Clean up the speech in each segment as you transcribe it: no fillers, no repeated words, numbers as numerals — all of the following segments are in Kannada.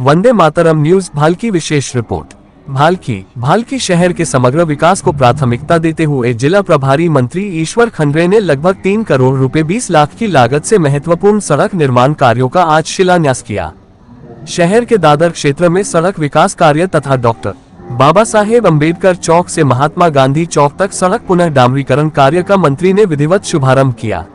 वंदे मातरम न्यूज भाल्की विशेष रिपोर्ट। भाल्की शहर के समग्र विकास को प्राथमिकता देते हुए जिला प्रभारी मंत्री ईश्वर खंडरे ने लगभग 3 करोड़ रुपए 20 लाख की लागत से महत्वपूर्ण सड़क निर्माण कार्यों का आज शिलान्यास किया। शहर के दादर क्षेत्र में सड़क विकास कार्य तथा डॉक्टर बाबा साहेब अम्बेडकर चौक से महात्मा गांधी चौक तक सड़क पुनः डामरीकरण कार्य का मंत्री ने विधिवत शुभारंभ किया।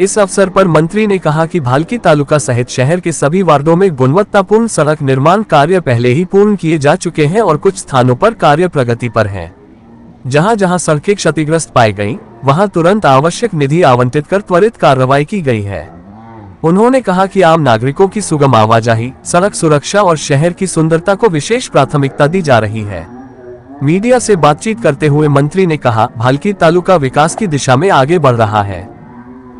इस अवसर पर मंत्री ने कहा कि भाल्की तालुका सहित शहर के सभी वार्डों में गुणवत्तापूर्ण सड़क निर्माण कार्य पहले ही पूर्ण किए जा चुके हैं और कुछ स्थानों पर कार्य प्रगति पर है। जहां जहां सड़कें क्षतिग्रस्त पाई गईं, वहां तुरंत आवश्यक निधि आवंटित कर त्वरित कार्रवाई की गई है। उन्होंने कहा कि आम नागरिकों की सुगम आवाजाही, सड़क सुरक्षा और शहर की सुंदरता को विशेष प्राथमिकता दी जा रही है। मीडिया से बातचीत करते हुए मंत्री ने कहा, भाल्की तालुका विकास की दिशा में आगे बढ़ रहा है।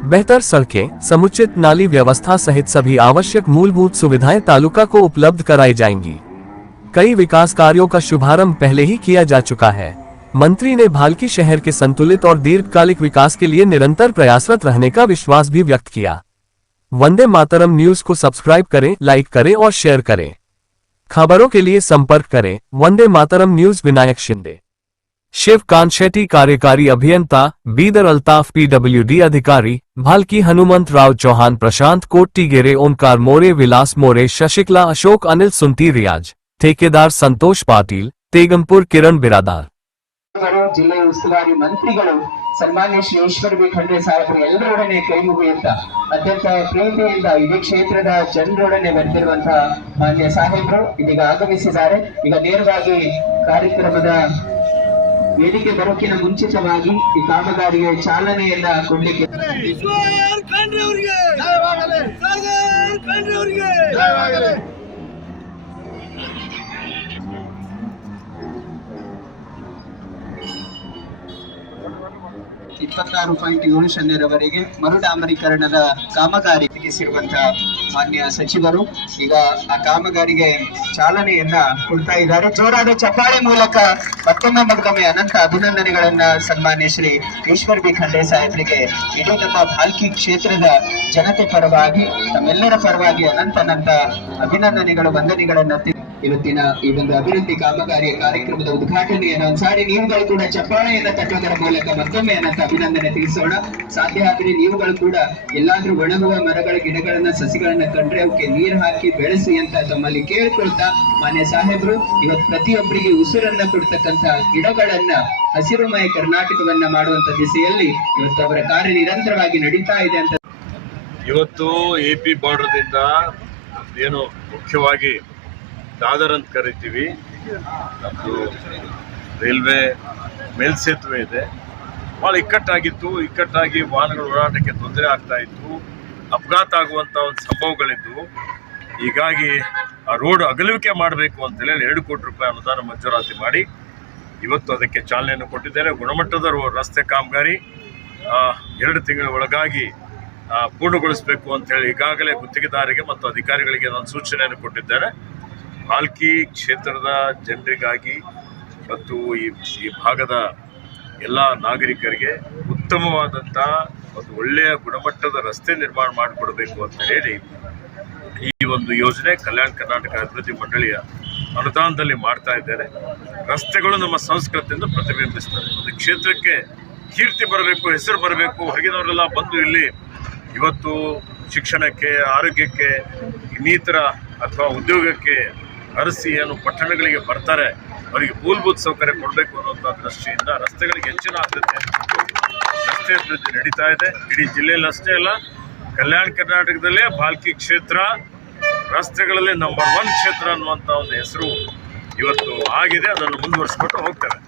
बेहतर सड़कें, समुचित नाली व्यवस्था सहित सभी आवश्यक मूलभूत सुविधाएं तालुका को उपलब्ध कराई जाएंगी। कई विकास कार्यों का शुभारंभ पहले ही किया जा चुका है। मंत्री ने भाल्की शहर के संतुलित और दीर्घकालिक विकास के लिए निरंतर प्रयासरत रहने का विश्वास भी व्यक्त किया। वंदे मातरम न्यूज को सब्सक्राइब करें, लाइक करें और शेयर करें। खबरों के लिए संपर्क करें वंदे मातरम न्यूज। विनायक शिंदे, शिव कांत शेट्टी कार्यकारी अभियंता, बीदर अल्ताफ PWD अधिकारी, भाल्की हनुमंत राव चौहान, प्रशांत कोट्टीगेरे, ओंकार मोरे, विलास मोरे, शशिकला अशोक, अनिल सुंती, रियाज, ठेकेदार संतोष पाटिल, तेगमपुर किरण बिरादार। ಜಿಲ್ಲೆಯ ಉಸ್ತುವಾರಿ ಮಂತ್ರಿಗಳು ಸನ್ಮಾನ್ಯ ಶ್ರೀ ಈಶ್ವರ್ ಬಿ ಖಂಡ್ರೆ ಸಾಹೇಬರು ಎಲ್ಲರೊಡನೆ ಕೈ ಮುಗಿಯುತ್ತಾ ಅತ್ಯಂತ ಪ್ರೀತಿಯಿಂದ ಇಡೀ ಕ್ಷೇತ್ರದ ಜನರೊಡನೆ ಬೆರೆತಿರುವಂತಹ ಮಾನ್ಯ ಸಾಹೇಬರು ಇದೀಗ ಆಗಮಿಸಿದ್ದಾರೆ। ಈಗ ನೇರವಾಗಿ ಕಾರ್ಯಕ್ರಮದ ವೇದಿಕೆ ಬರೋಕಿನ ಮುಂಚಿತವಾಗಿ ಈ ಕಾಮಗಾರಿಗೆ ಚಾಲನೆಯನ್ನ ಕೊಡ್ಲಿಕ್ಕೆ ಈಶ್ವರ್ ಖಂಡ್ರೆ ಅವರಿಗೆ ಜಯವಾಗಲಿ, ಸಾಗರ್ ಖಂಡ್ರೆ ಅವರಿಗೆ ಜಯವಾಗಲಿ। 26.7 ಮರು ಡಾಮರೀಕರಣದ ಕಾಮಗಾರಿ ಮುಗಿಸಿರುವಂತಹ ಮಾನ್ಯ ಸಚಿವರು ಈಗ ಆ ಕಾಮಗಾರಿಗೆ ಚಾಲನೆಯನ್ನ ಕೊಡ್ತಾ ಇದ್ದಾರೆ। ಜೋರಾದ ಚಪ್ಪಾಳೆ ಮೂಲಕ ಮತ್ತೊಮ್ಮೆ ಅನಂತ ಅಭಿನಂದನೆಗಳನ್ನ ಸನ್ಮಾನ್ಯ ಶ್ರೀ ಈಶ್ವರ್ ಬಿ ಖಂಡ್ರೆ ಸಾಹೇಬರಿಗೆ ಇಡೀ ನಮ್ಮ ಭಾಲ್ಕಿ ಕ್ಷೇತ್ರದ ಜನತೆ ಪರವಾಗಿ ತಮ್ಮೆಲ್ಲರ ಪರವಾಗಿ ಅನಂತ ಅಭಿನಂದನೆಗಳು, ವಂದನೆಗಳನ್ನ ಇವತ್ತಿನ ಈ ಒಂದು ಅಭಿವೃದ್ಧಿ ಕಾಮಗಾರಿಯ ಕಾರ್ಯಕ್ರಮದ ಉದ್ಘಾಟನೆಯನ್ನು ಸಾರಿ ನೀವುಗಳು ಕೂಡ ಚಪ್ಪಾಳೆಯನ್ನ ತಟ್ಟುವುದರ ಮೂಲಕ ಮತ್ತೊಮ್ಮೆ ಅನಂತ ಅಭಿನಂದನೆ ತಿಳಿಸೋಣ। ಸಾಧ್ಯ ಆದರೆ ನೀವುಗಳು ಕೂಡ ಎಲ್ಲಾದ್ರೂ ಒಣಗುವ ಮರಗಳ ಗಿಡಗಳನ್ನ ಸಸಿಗಳನ್ನ ಕಂಡ್ರೆ ಅವಕ್ಕೆ ನೀರು ಹಾಕಿ ಬೆಳೆಸಿ ಅಂತ ತಮ್ಮಲ್ಲಿ ಕೇಳ್ಕೊಳ್ತಾ ಮಾನ್ಯ ಸಾಹೇಬರು ಇವತ್ತು ಪ್ರತಿಯೊಬ್ಬರಿಗೆ ಉಸಿರನ್ನ ಕೊಡ್ತಕ್ಕಂತ ಗಿಡಗಳನ್ನ ಹಸಿರುಮಯ ಕರ್ನಾಟಕವನ್ನ ಮಾಡುವಂತ ದಿಸೆಯಲ್ಲಿ ಇವತ್ತು ಅವರ ಕಾರ್ಯ ನಿರಂತರವಾಗಿ ನಡೀತಾ ಇದೆ ಅಂತ ಇವತ್ತು AP ಬಾರ್ಡರ್ದಿಂದ ಏನು ಮುಖ್ಯವಾಗಿ ದಾದರ್ ಅಂತ ಕರಿತೀವಿ, ನಮ್ಮದು ರೈಲ್ವೆ ಮೇಲ್ಸೇತುವೆ ಇದೆ, ಭಾಳ ಇಕ್ಕಟ್ಟಾಗಿ ವಾಹನಗಳ ಓಡಾಟಕ್ಕೆ ತೊಂದರೆ ಆಗ್ತಾ ಇತ್ತು, ಅಪಘಾತ ಆಗುವಂಥ ಒಂದು ಸಂಭವಗಳಿದ್ದು, ಹೀಗಾಗಿ ಆ ರೋಡ್ ಅಗಲುವಿಕೆ ಮಾಡಬೇಕು ಅಂತೇಳಿ 2 ಕೋಟಿ ರೂಪಾಯಿ ಅನುದಾನ ಮಂಜೂರಾತಿ ಮಾಡಿ ಇವತ್ತು ಅದಕ್ಕೆ ಚಾಲನೆಯನ್ನು ಕೊಟ್ಟಿದ್ದೇನೆ। ಗುಣಮಟ್ಟದ ರಸ್ತೆ ಕಾಮಗಾರಿ 2 ತಿಂಗಳ ಒಳಗಾಗಿ ಪೂರ್ಣಗೊಳಿಸಬೇಕು ಅಂತೇಳಿ ಈಗಾಗಲೇ ಗುತ್ತಿಗೆದಾರರಿಗೆ ಮತ್ತು ಅಧಿಕಾರಿಗಳಿಗೆ ನಾನು ಸೂಚನೆಯನ್ನು ಕೊಟ್ಟಿದ್ದೇನೆ। ಭಾಲ್ಕಿ ಕ್ಷೇತ್ರದ ಜನರಿಗಾಗಿ ಮತ್ತು ಈ ಭಾಗದ ಎಲ್ಲ ನಾಗರಿಕರಿಗೆ ಉತ್ತಮವಾದಂಥ ಒಂದು ಒಳ್ಳೆಯ ಗುಣಮಟ್ಟದ ರಸ್ತೆ ನಿರ್ಮಾಣ ಮಾಡಿಕೊಡಬೇಕು ಅಂತ ಹೇಳಿ ಈ ಒಂದು ಯೋಜನೆ ಕಲ್ಯಾಣ ಕರ್ನಾಟಕ ಅಭಿವೃದ್ಧಿ ಮಂಡಳಿಯ ಅನುದಾನದಲ್ಲಿ ಮಾಡ್ತಾ ಇದ್ದಾರೆ। ರಸ್ತೆಗಳು ನಮ್ಮ ಸಂಸ್ಕೃತಿಯಿಂದ ಪ್ರತಿಬಿಂಬಿಸ್ತವೆ, ಒಂದು ಕ್ಷೇತ್ರಕ್ಕೆ ಕೀರ್ತಿ ಬರಬೇಕು, ಹೆಸರು ಬರಬೇಕು, ಹೊರಗಿನವರೆಲ್ಲ ಬಂದು ಇಲ್ಲಿ ಇವತ್ತು ಶಿಕ್ಷಣಕ್ಕೆ, ಆರೋಗ್ಯಕ್ಕೆ, ಇನ್ನಿತರ ಅಥವಾ ಉದ್ಯೋಗಕ್ಕೆ ಅರಸಿ ಏನು ಪಟ್ಟಣಗಳಿಗೆ ಬರ್ತಾರೆ ಅವರಿಗೆ ಮೂಲಭೂತ ಸೌಕರ್ಯ ಕೊಡಬೇಕು ಅನ್ನೋಂಥ ದೃಷ್ಟಿಯಿಂದ ರಸ್ತೆಗಳಿಗೆ ಹೆಚ್ಚಿನ ಆದ್ಯತೆ ರಸ್ತೆ ಅಭಿವೃದ್ಧಿ ನಡೀತಾ ಇದೆ। ಇಡೀ ಜಿಲ್ಲೆಯಲ್ಲಿ ಅಷ್ಟೇ ಅಲ್ಲ, ಕಲ್ಯಾಣ ಕರ್ನಾಟಕದಲ್ಲೇ ಭಾಲ್ಕಿ ಕ್ಷೇತ್ರ ರಸ್ತೆಗಳಲ್ಲಿ ನಂಬರ್ 1 ಕ್ಷೇತ್ರ ಅನ್ನುವಂಥ ಒಂದು ಹೆಸರು ಇವತ್ತು ಆಗಿದೆ, ಅದನ್ನು ಮುಂದುವರಿಸ್ಕೊಂಡು ಹೋಗ್ತೇವೆ।